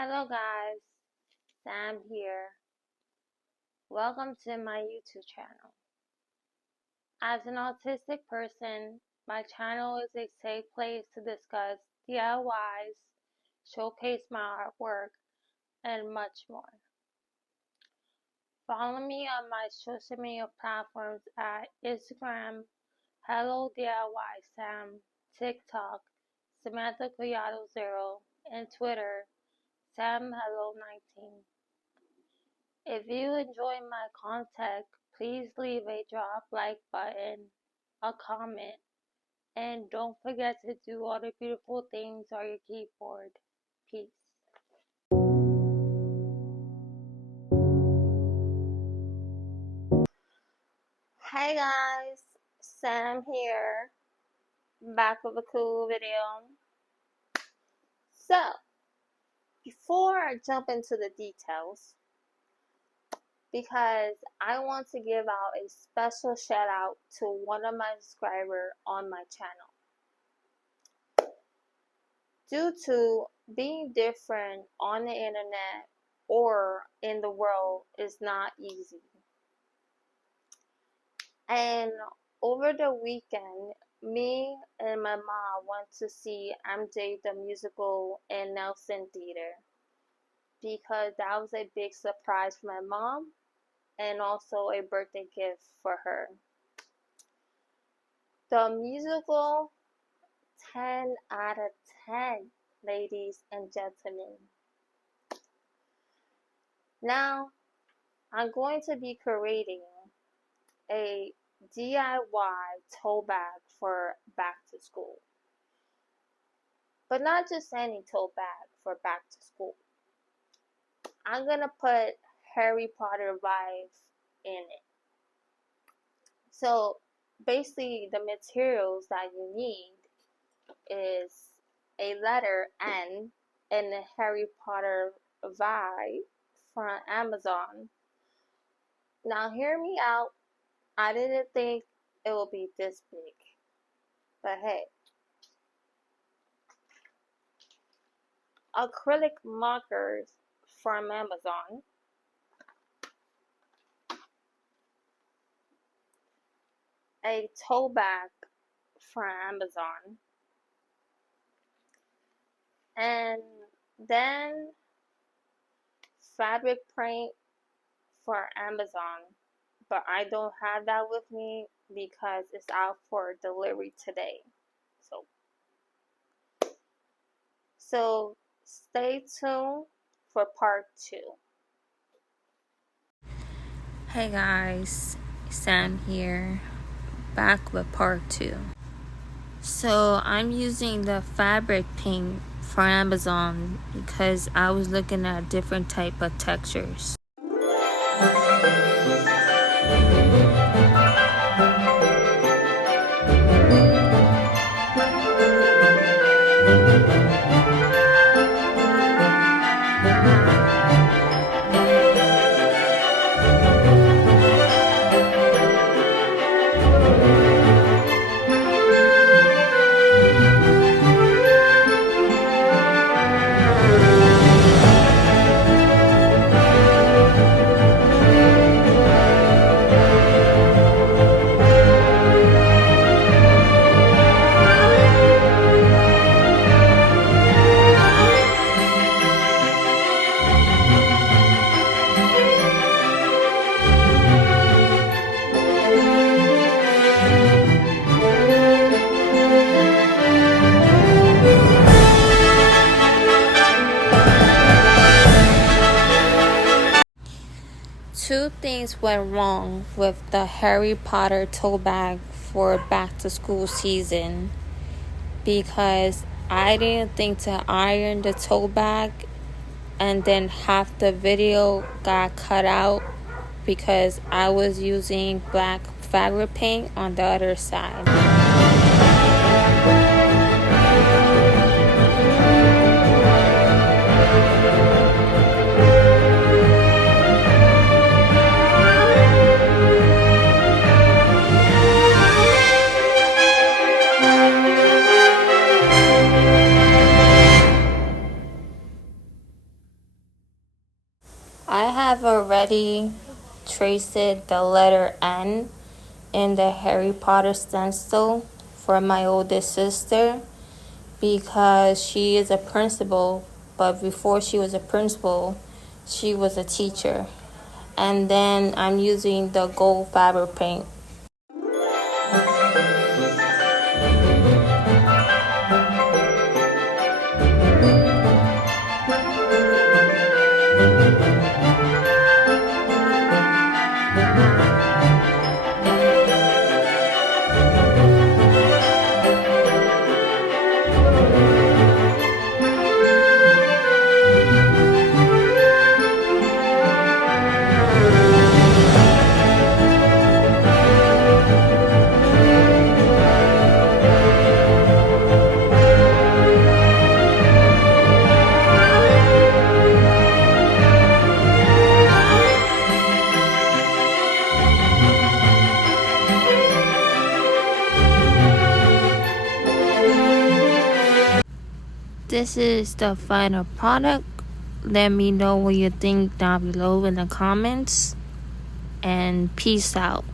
Hello guys, Sam here. Welcome to my YouTube channel. As an autistic person, my channel is a safe place to discuss DIYs, showcase my artwork, and much more. Follow me on my social media platforms at Instagram, Hello DIY Sam, TikTok, Samantha Collado 0, and Twitter, SamHello19. If you enjoy my content, please leave a drop like button, a comment, and don't forget to do all the beautiful things on your keyboard. Peace. Hey guys, Sam here, back with a cool video. So, before I jump into the details, because I want to give out a special shout out to one of my subscribers on my channel. Due to being different on the internet or in the world is not easy. And over the weekend, me and my mom went to see MJ the Musical in Nelson Theater because that was a big surprise for my mom and also a birthday gift for her. The musical, 10 out of 10, ladies and gentlemen. Now, I'm going to be creating a DIY tote bag for back to school. But not just any tote bag for back to school. I'm going to put Harry Potter vibes in it. So basically the materials that you need is a letter N and a Harry Potter vibe from Amazon. Now hear me out. I didn't think it would be this big, but hey. Acrylic markers from Amazon. A tote bag from Amazon. And then fabric print for Amazon. But I don't have that with me because it's out for delivery today. So stay tuned for part 2. Hey guys, Sam here, back with part 2. So I'm using the fabric paint from Amazon because I was looking at different type of textures. Two things went wrong with the Harry Potter tote bag for back to school season because I didn't think to iron the tote bag, and then half the video got cut out because I was using black fabric paint on the other side. have already traced the letter N in the Harry Potter stencil for my oldest sister because she is a principal, but before she was a principal, she was a teacher. And then I'm using the gold fabric paint. This is the final product. Let me know what you think down below in the comments. And peace out.